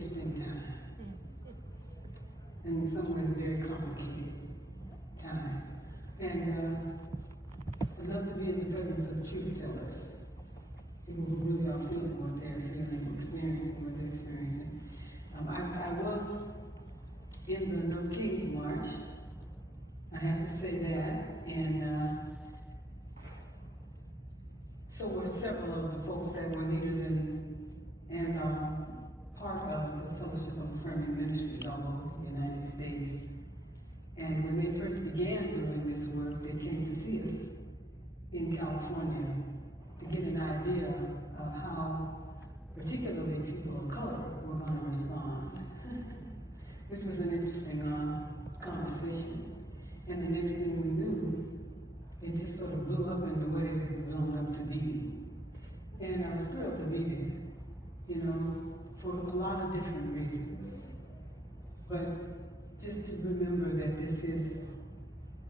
interesting time. And in some ways, a very complicated time. And I'd love to be in the presence of truth tellers. People who really are feeling what they're feeling, experiencing what they're experiencing. I was in the No Kings March. I have to say that. And so were several of the folks that were leaders and part of the Fellowship of Affirming Ministries all over the United States. And when they first began doing this work, they came to see us in California to get an idea of how, particularly people of color, were going to respond. This was an interesting conversation. And the next thing we knew, it just sort of blew up in the way it was blown up to be. And I was thrilled to be there, you know, for a lot of different reasons. But just to remember that this is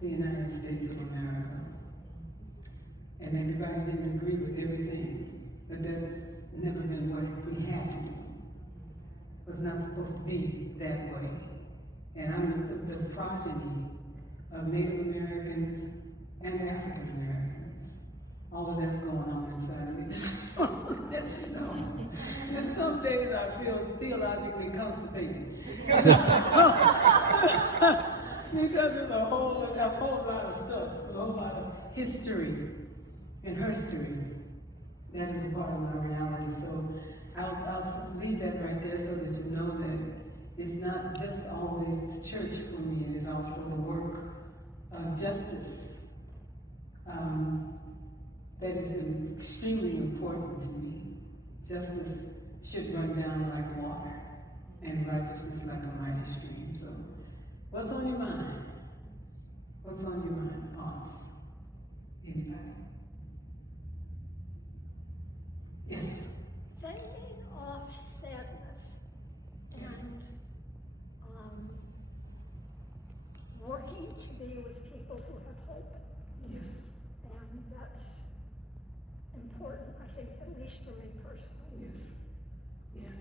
the United States of America. And everybody didn't agree with everything, but that's never been what we had to do. It was not supposed to be that way. And I'm the progeny of Native Americans and African Americans. All of that's going on inside of me. Just want to let you know. And some days I feel theologically constipated. Because there's a whole lot of stuff, a whole lot of history and herstory that is a part of my reality. So I'll leave that right there so that you know that it's not just always the church for me, it is also the work of justice that is extremely important to me. Justice should run down like water, and righteousness like a mighty stream. So, what's on your mind? What's on your mind? Thoughts? Anybody? Yes? Fending off sadness and working to be with people who have hope. Yes. And that's important, I think, at least for me personally. Yes. Yes.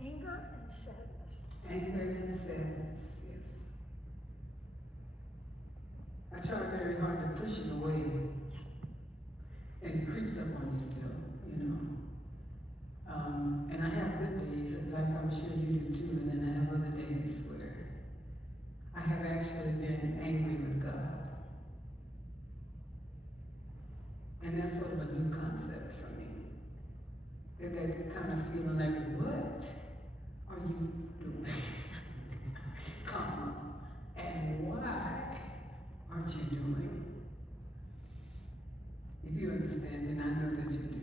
Anger and sadness. Anger and sadness, yes. I try very hard to push it away, and it creeps up on you still, you know. And I have good days, like I'm sure you do too, and then I have other days where I have actually been angry with God. And that's sort of a new concept for me. That kind of feeling like, what are you doing? Come, and why aren't you doing? If you understand, and I know that you do.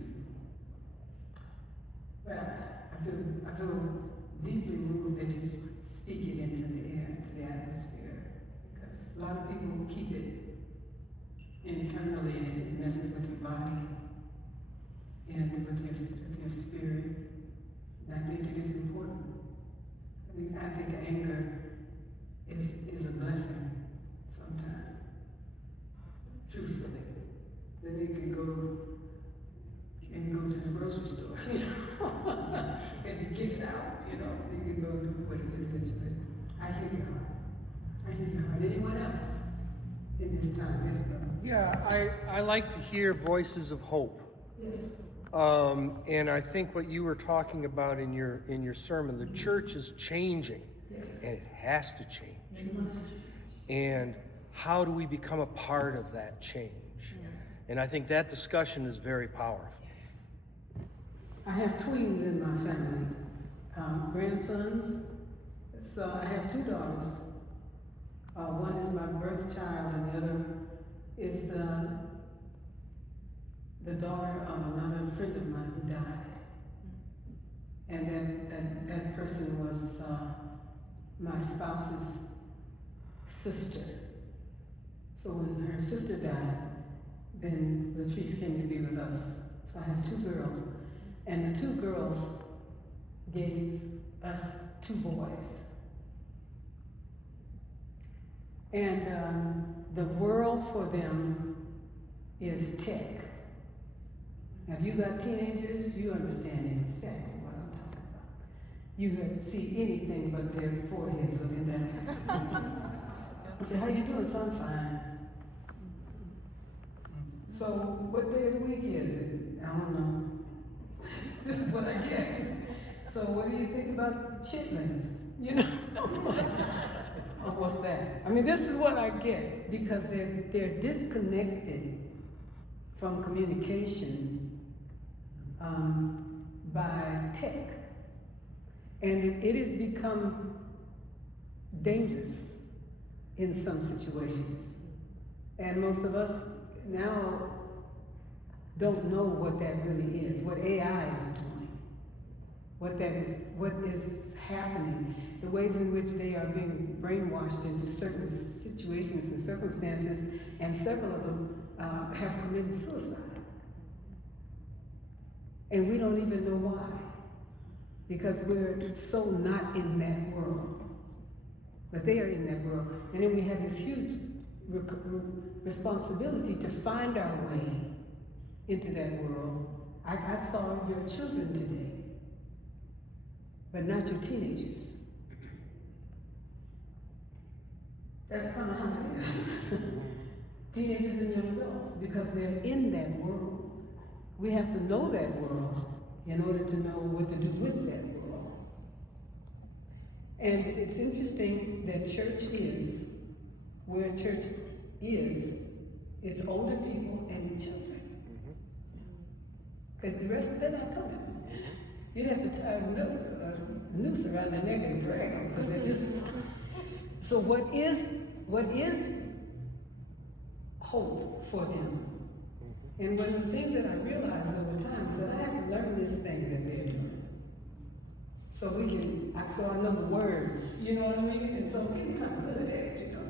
But I feel deeply moved that you speak it into the air, into the atmosphere. Because a lot of people keep it internally and it messes with your body and with your spirit. And I think it is important. I think anger is a blessing sometimes. Truthfully. Then you can go to the grocery store, you know, and you get it out, you know, you can go do what it is that you do. I hear your heart. I hear your heart. Anyone else in this time? Yes, brother. Yeah, I like to hear voices of hope. Yes. And I think what you were talking about in your sermon, the church is changing. Yes. And it has to change. It must. And how do we become a part of that change? And I think that discussion is very powerful. I have twins in my family, grandsons. So I have two daughters. One is my birth child, and the other is the daughter of another friend of mine who died. And that person was my spouse's sister. So when her sister died, then Latrice came to be with us. So I have two girls. And the two girls gave us two boys. And the world for them is tech. Now, if you got teenagers, you understand exactly what I'm talking about. you would see anything but their foreheads looking down. I said, how you doing, son? Fine. So, what day of the week is it? I don't know. This is what I get. So, what do you think about chitlins? You know? Or what's that? I mean, this is what I get, because they're disconnected from communication by tech. And it has become dangerous in some situations. And most of us now don't know what that really is, what AI is doing, what is happening, the ways in which they are being brainwashed into certain situations and circumstances, and several of them have committed suicide. And we don't even know why, because we're so not in that world. But they are in that world. And then we have this huge responsibility to find our way into that world. I saw your children today, but not your teenagers. That's kind of how it is. Teenagers and young adults, because they're in that world. We have to know that world in order to know what to do with that world. And it's interesting that church is, where church is, it's older people and children. Because the rest, they're not coming. You'd have to tie a noose around their neck and drag them, because they're just... So what is hope for them? And one of the things that I realized over time is that I have to learn this thing that they're doing. So I know the words, you know what I mean? And so we can kind of good at it, you know.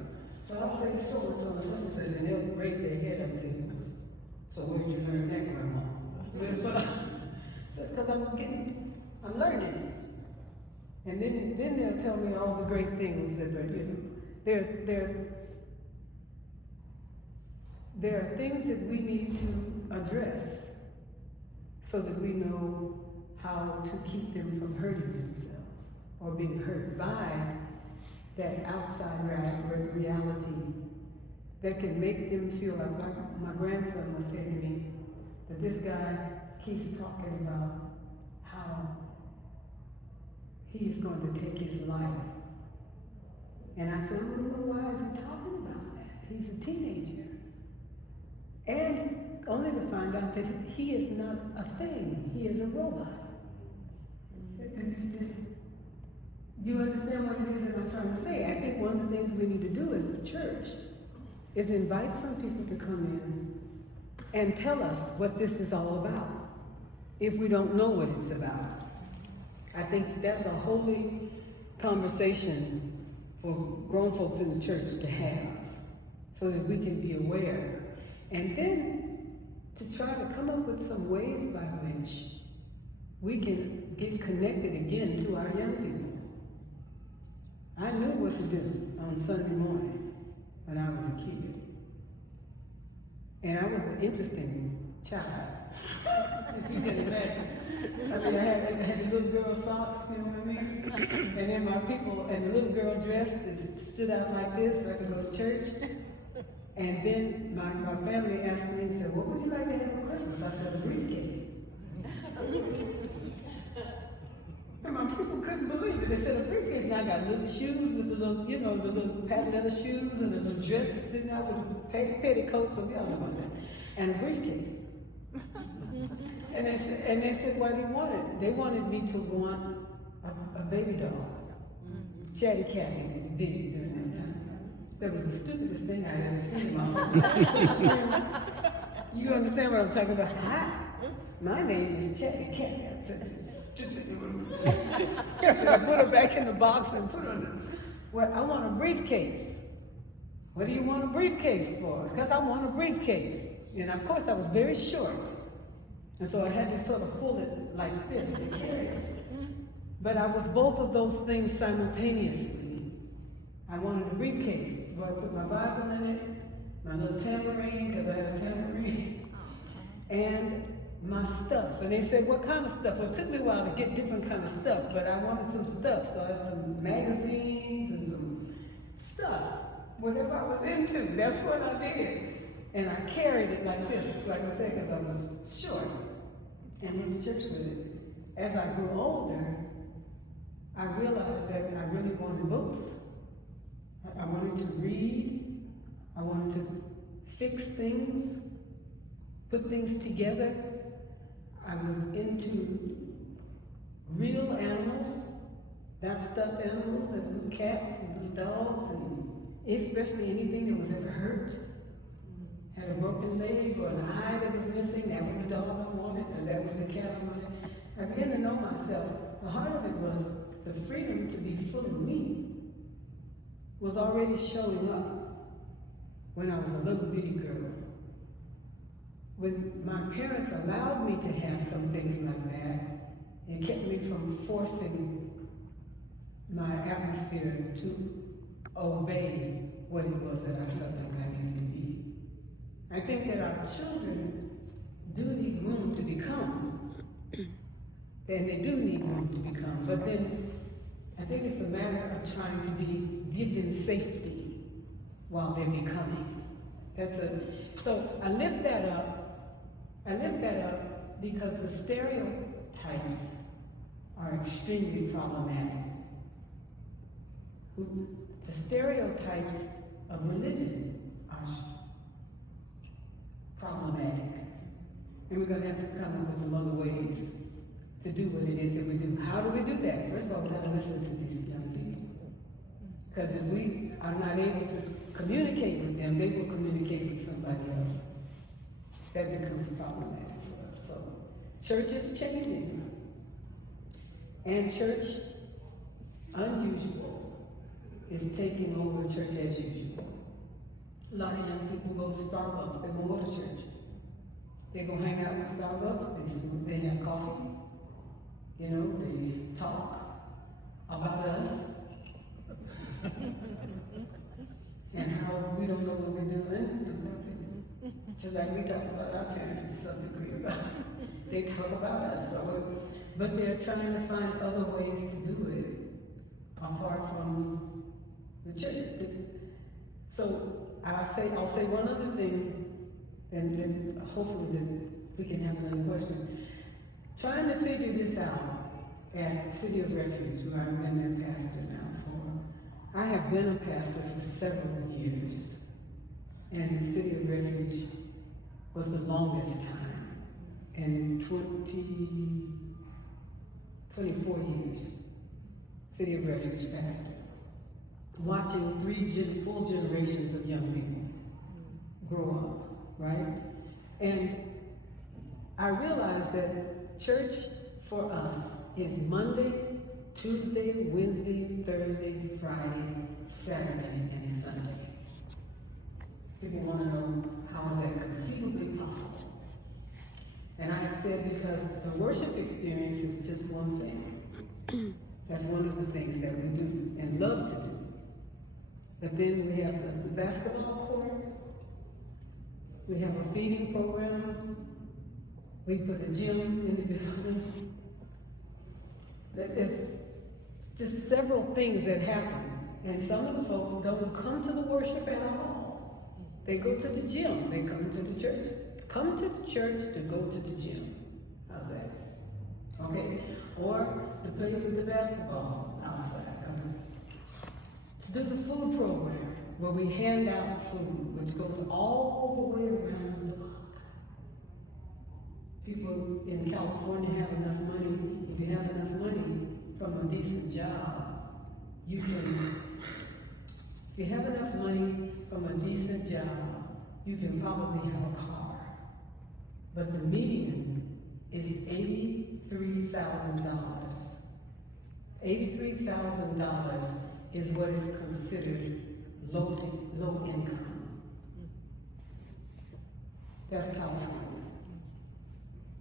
So I'll say so and so, and they'll raise their head up and say, so where did you learn that, Grandma? That's what because I'm learning. And then they'll tell me all the great things that there are things that we need to address so that we know how to keep them from hurting themselves or being hurt by that outside reality that can make them feel like my grandson was saying to me, that this guy keeps talking about how he's going to take his life. And I said, I don't know, why is he talking about that? He's a teenager. And only to find out that he is not a thing, he is a robot. You understand what it is that I'm trying to say? I think one of the things we need to do as the church is invite some people to come in and tell us what this is all about, if we don't know what it's about. I think that's a holy conversation for grown folks in the church to have, so that we can be aware. And then to try to come up with some ways by which we can get connected again to our young people. I knew what to do on Sunday morning when I was a kid. And I was an interesting child, if you can imagine. I mean, I had the little girl socks, you know what I mean? And then my people, and the little girl dress that stood out like this so I could go to church. And then my family asked me and said, what would you like to have for Christmas? I said, a briefcase. And my people couldn't believe it. They said, a briefcase. Now I got little shoes with the little, you know, the little patent leather shoes and the little dresses sitting out with the petticoats, so we all know about that. And a briefcase. And they said, what do you want? They wanted me to want a baby doll. Chatty Cathy was big during that time. That was the stupidest thing I ever seen in my whole life. You understand what I'm talking about? Hi, my name is Chatty Cathy. I said, this is stupid. I put her back in the box and put her on. Well, I want a briefcase. What do you want a briefcase for? Because I want a briefcase. And of course I was very short. And so I had to sort of hold it like this to carry it. But I was both of those things simultaneously. I wanted a briefcase where I put my Bible in it, my little tambourine, because I had a tambourine, and my stuff. And they said, what kind of stuff? Well, it took me a while to get different kind of stuff, but I wanted some stuff. So I had some magazines and some stuff. Whatever I was into, that's what I did. And I carried it like this, like I said, because I was short. And went to church with it. As I grew older, I realized that I really wanted books. I wanted to read. I wanted to fix things, put things together. I was into real animals, not stuffed animals, and little cats and little dogs, and especially anything that was ever hurt. Had a broken leg or an eye that was missing, that was the dog I wanted, and that was the cat I wanted. I began to know myself. The heart of it was the freedom to be fully me was already showing up when I was a little bitty girl. When my parents allowed me to have some things like that, it kept me from forcing my atmosphere to obey what it was that I felt like I needed to be. I think that our children do need room to become, and they do need room to become, but then I think it's a matter of trying to give them safety while they're becoming. So I lift that up because the stereotypes are extremely problematic. The stereotypes of religion are problematic. And we're going to have to come up with some other ways to do what it is that we do. How do we do that? First of all, we have to listen to these young people. Because if we are not able to communicate with them, they will communicate with somebody else. That becomes problematic for us. So, church is changing. And church, unusual, is taking over church as usual. A lot of young people go to Starbucks, they won't go to church. They go hang out at Starbucks, they have coffee, you know, they talk about us. And how we don't know what we're doing. Just like we talk about our parents to some degree. They talk about us. But they're trying to find other ways to do it apart from the church. So I'll say one other thing, and then hopefully then we can have another question. Trying to figure this out at City of Refuge, where I've been their pastor now for, I have been a pastor for several years, and the City of Refuge was the longest time, and 24 years, City of Refuge pastor, watching three full generations of young people grow up, right? And I realized that church for us is Monday, Tuesday, Wednesday, Thursday, Friday, Saturday, and Sunday. People want to know, how is that conceivably possible? And I said, because the worship experience is just one thing. That's one of the things that we do and love to do. But then we have the basketball court, we have a feeding program, we put a gym in the building. There's just several things that happen. And some of the folks don't come to the worship at all. They go to the gym, they come to the church. Come to the church to go to the gym. How's that? Okay? Or to play with the basketball outside. To do the food program, where we hand out food, which goes all the way around the block. People in California have enough money. If you have enough money from a decent job, you can, if you have enough money from a decent job, you can probably have a car. But the median is $83,000. $83,000 is what is considered low income. That's California.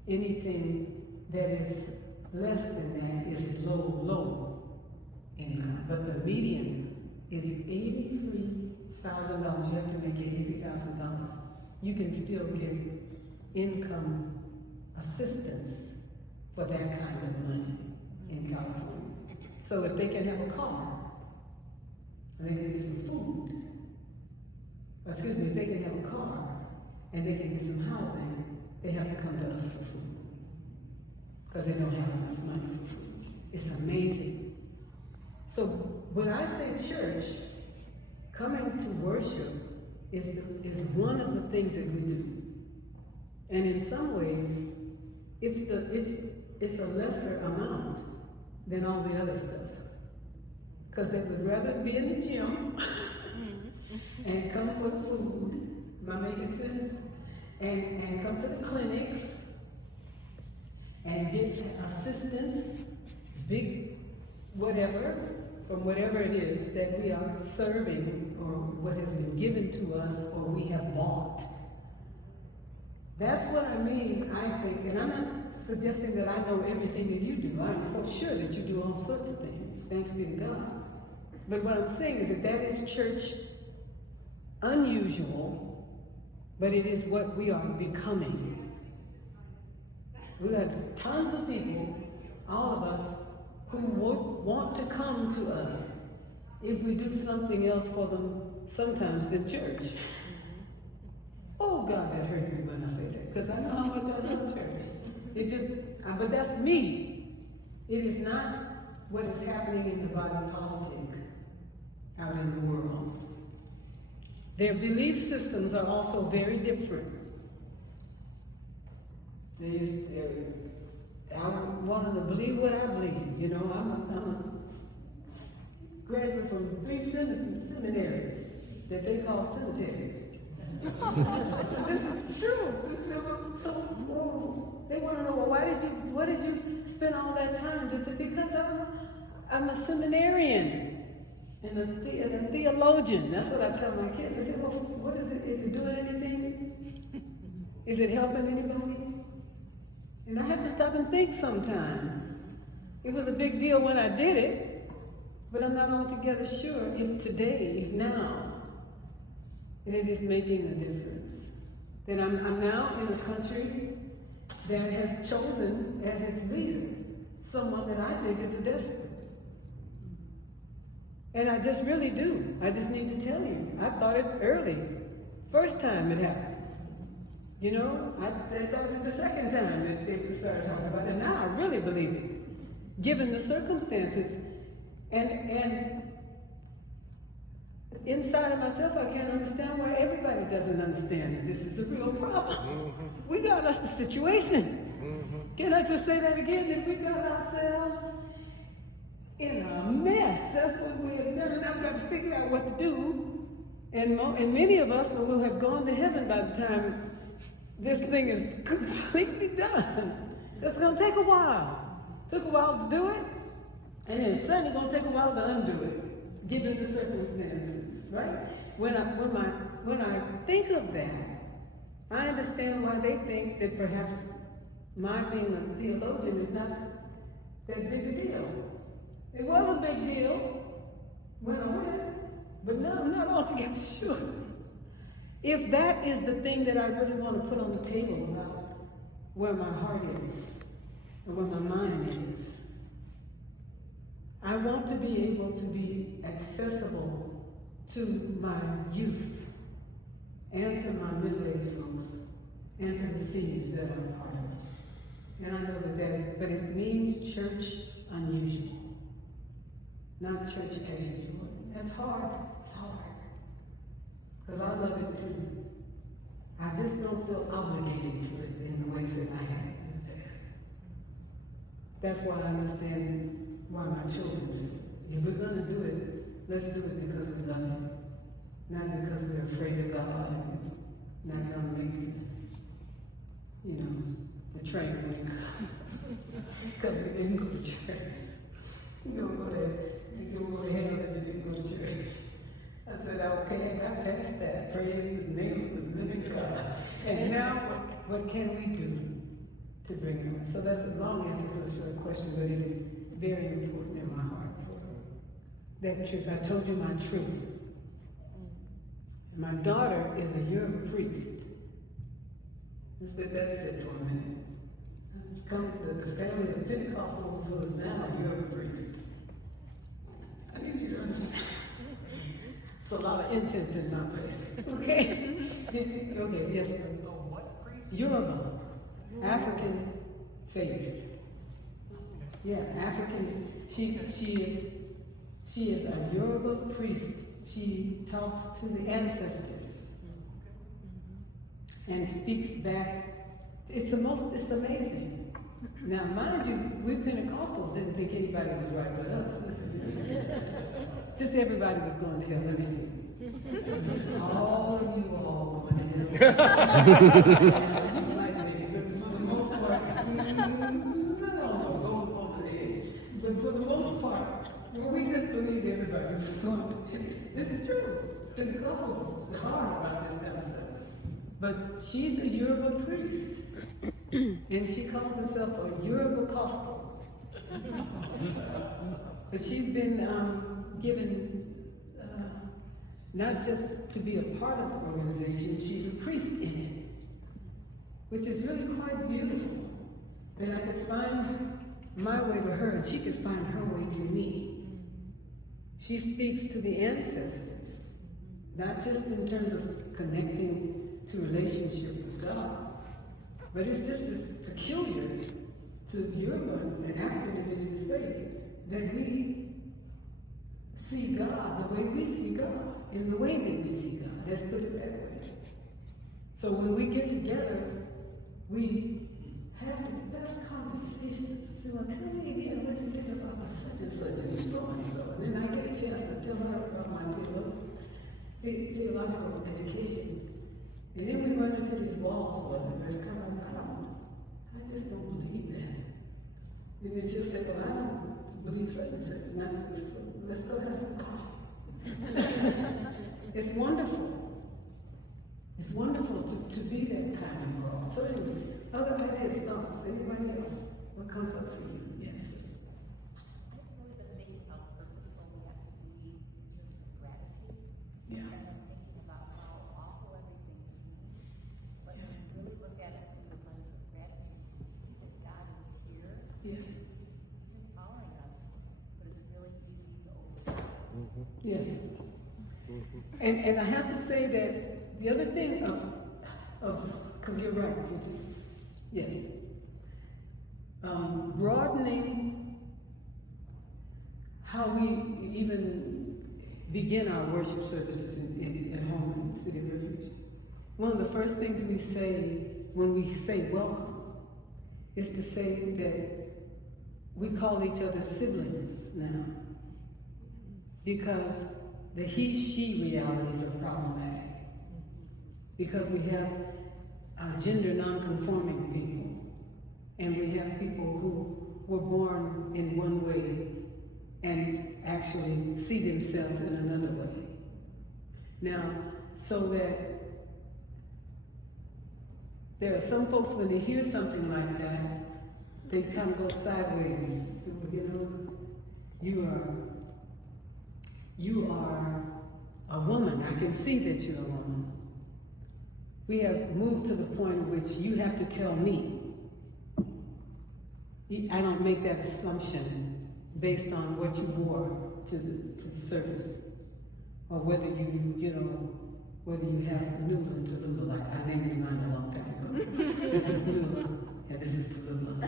Anything that is less than that is low income. But the median is $83,000. You have to make $83,000. You can still get income assistance for that kind of money in California. So if they can have a car, and they can get some food, if they can have a car and they can get some housing, they have to come to us for food. Because they don't have enough money for food. It's amazing. So when I say church, coming to worship is one of the things that we do. And in some ways, it's a lesser amount than all the other stuff. Because they would rather be in the gym and come for food, am I making sense? And come to the clinics and get assistance, big whatever, from whatever it is that we are serving or what has been given to us or we have bought. That's what I mean, I think, and I'm not suggesting that I know everything that you do. I'm so sure that you do all sorts of things, thanks be to God. But what I'm saying is that is church unusual, but it is what we are becoming. We have tons of people, all of us, who would want to come to us if we do something else for them, sometimes than church. Oh God, that hurts me when I say that, because I know how much I love church. It just, but that's me. It is not what is happening in the body politic out in the world. Their belief systems are also very different. I wanted to believe what I believe. You know, I'm a graduate from 3 seminaries that they call cemeteries. This is true. So they want to know, well, why did you spend all that time? They said, because I'm a seminarian and a theologian. That's what I tell my kids. They say, well, what is it? Is it doing anything? Is it helping anybody? And I have to stop and think sometime. It was a big deal when I did it, but I'm not altogether sure if now, it is making a difference. That I'm now in a country that has chosen as its leader someone that I think is a despot. And I just really do. I just need to tell you. I thought it early. First time it happened. You know, I thought it the second time that they started talking about it. And now I really believe it, given the circumstances. And inside of myself, I can't understand why everybody doesn't understand that this is a real problem. We got us a situation. Can I just say that again? That we got ourselves in a mess. That's what we have done. And I've got to figure out what to do. And many of us will have gone to heaven by the time this thing is completely done. It's going to take a while. Took a while to do it, and it's certainly going to take a while to undo it, given the circumstances, right? When I think of that, I understand why they think that perhaps my being a theologian is not that big a deal. It was a big deal when I went, but now I'm not altogether sure. If that is the thing that I really want to put on the table about where my heart is and where my mind is, I want to be able to be accessible to my youth and to my middle-aged folks and to the seniors that I'm part of. And I know that but it means church unusual, not church as usual. That's hard. It's hard. Because I love it too. I just don't feel obligated to it in the ways that I have in the past. That's why I understand why my children do it. If we're going to do it, let's do it because we love Him. Not because we're afraid of God and not going to make the train when it comes. Because we didn't go to church. You don't go to hell if you didn't go to church. I said, okay, I got past that. Praise the name of the living God. And now, what can we do to bring Him? So that's a long answer to a short question, but it is very important in my heart for that truth. I told you my truth. My daughter is a year priest. Let's let that sit for a minute. It's coming to the family of Pentecostals who is now a Yoruba priest. I need you to understand. It's a lot of incense in my place. Okay? Okay, yes, ma'am. Yoruba. African faith. Yeah, African. She is a Yoruba priest. She talks to the ancestors and speaks back. It's amazing. Now, mind you, we Pentecostals didn't think anybody was right with us. Just everybody was going to hell. Let me see. All of you are all going to hell. But for the most part, we just believed everybody was going to hell. This is true. Pentecostals are hard about this kind of stuff. But she's a Yoruba priest. And she calls herself a Yoruba Costal. But she's been given not just to be a part of the organization, she's a priest in it, which is really quite beautiful. That I could find my way to her and she could find her way to me. She speaks to the ancestors, not just in terms of connecting to relationship with God, but it's just as peculiar to Yoruba and African indigenous faith that we see God the way we see God, in the way that we see God. Let's put it that way. So when we get together, we have the best conversations. So tell me again what you think about such and such and so and so. And then I get a chance to tell her about my theological education. And then we run into these walls where there's kind of, I just don't believe that. And it's just like, well, I don't believe such and such. And let's go have some coffee. It's wonderful. It's wonderful to be that kind of girl. So anyway, other ideas, thoughts, anybody else? What comes up for you? Yes, sister. I believe in making how purposeful we have to be in terms of gratitude. Yeah. And I'm thinking about how awful everything seems. But when you really look at it through the lens of gratitude, you see that God is here. Yes. He's empowering us, but it's really easy to overlook. Yes. And I have to say that the other thing because you're right, you just, yes. Broadening how we even begin our worship services at home in City of Refuge. One of the first things we say when we say welcome is to say that we call each other siblings now, because the he-she realities are problematic. Because we have gender non-conforming people, and we have people who were born in one way and actually see themselves in another way. Now, so that there are some folks, when they hear something like that, they kind of go sideways. So, you are a woman. I can see that you're a woman. We have moved to the point at which you have to tell me. I don't make that assumption based on what you wore to the service, or whether whether you have Nula and Tallulah, like I named mine a long time ago. This is Nula, and this is Tallulah.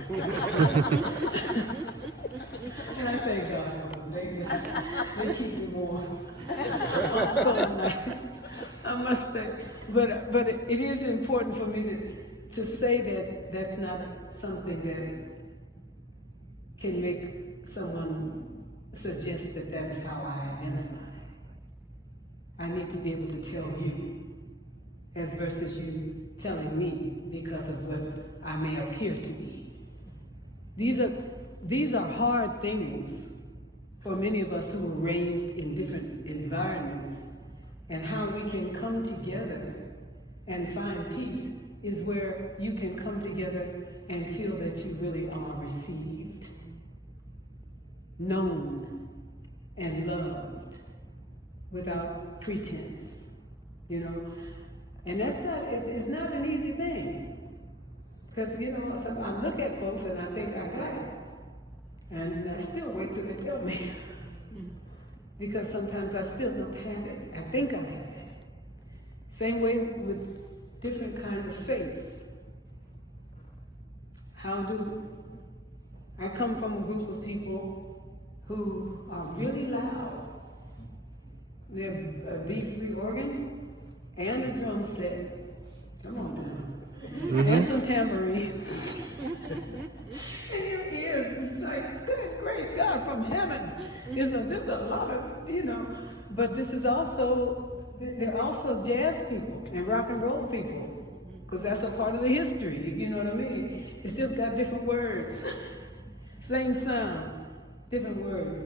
And I thank God for they keep me warm. I must say, but it is important for me to say that that's not something that can make someone suggest that that is how I identify. I need to be able to tell you, as versus you telling me because of what I may appear to be. These are hard things for many of us who were raised in different environments, and how we can come together and find peace is where you can come together and feel that you really are received, known, and loved without pretense, And that's it's not an easy thing. Because, you know, so I look at folks and I think I got it. And I still wait till they tell me. Because sometimes I still don't have it. I think I have it. Same way with different kinds of faiths. I come from a group of people who are really loud. They have a B3 organ and a drum set. Come on now. And some tambourines. And your ears, it's like, good, great God from heaven. There's just a lot of, you know. But this is also, they're also jazz people and rock and roll people. Because that's a part of the history, if you know what I mean. It's just got different words. Same sound, different words.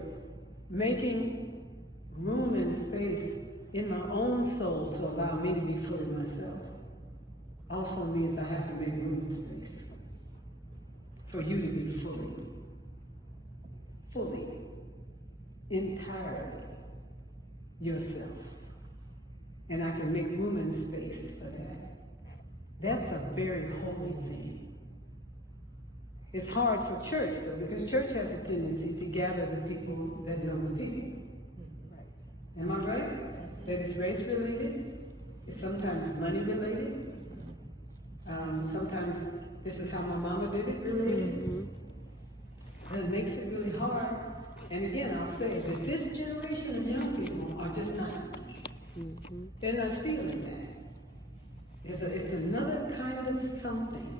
Making room and space in my own soul to allow me to be fully myself also means I have to make room and space for you to be fully, entirely yourself. And I can make room and space for that. That's a very holy thing. It's hard for church, though, because church has a tendency to gather the people that know the people. Am I right? That it's race related, it's sometimes money related, sometimes this is how my mama did it related. And it makes it really hard. And again, I'll say that this generation of young people are just not, they're not feeling that. It's another kind of something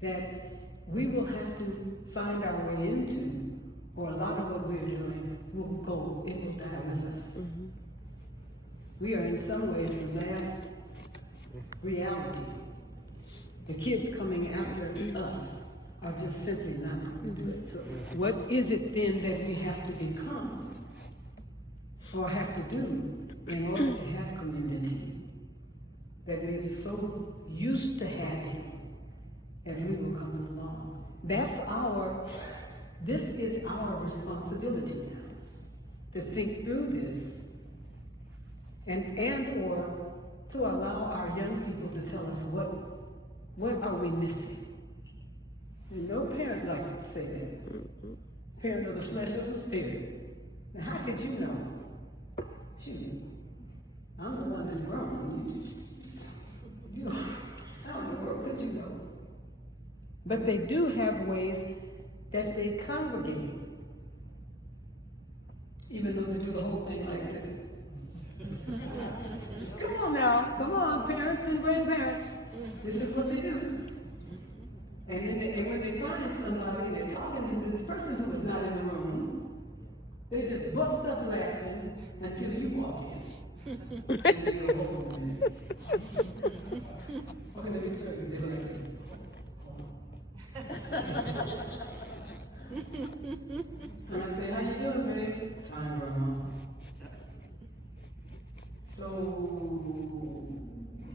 that we will have to find our way into, or a lot of what we're doing will go, it will die with us. We are in some ways the last reality. The kids coming after us are just simply not going to do it. So what is it then that we have to become or have to do in order to have community that we're so used to having as we were coming along? This is our responsibility now, to think through this and or to allow our young people to tell us what are we missing. And no parent likes to say that. Parent of the flesh or the spirit. Now how could you know? Shoot, I'm the one that's grown. You know, how in the world could you know? But they do have ways that they congregate, even though they do the whole thing like this. Come on now, come on, parents and grandparents. This is what they do. And when they find somebody and they're talking to this person who is not in the room, they just bust up laughing until you walk in. Okay, let me show you. And I say, how you doing, baby? I'm Grandma. So,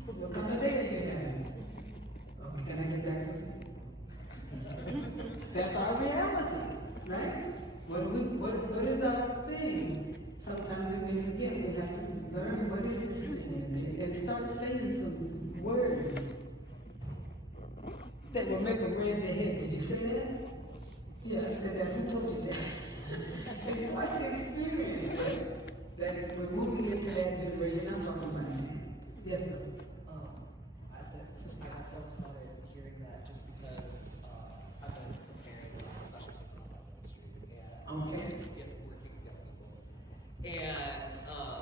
what kind of day are you having? Okay, can I get back with you? That's our reality, right? What is our thing? Sometimes we forget, we have to learn what is this thing and start saying some words that will make them raise their head. Did you say that? Yeah, I said that. Who told you that? It's quite the experience that we're moving into that generation. That's all I'm saying. Yes, ma'am. Since I got so excited hearing that, just because I've been preparing, especially since I'm on the street, and Okay. working with young people. And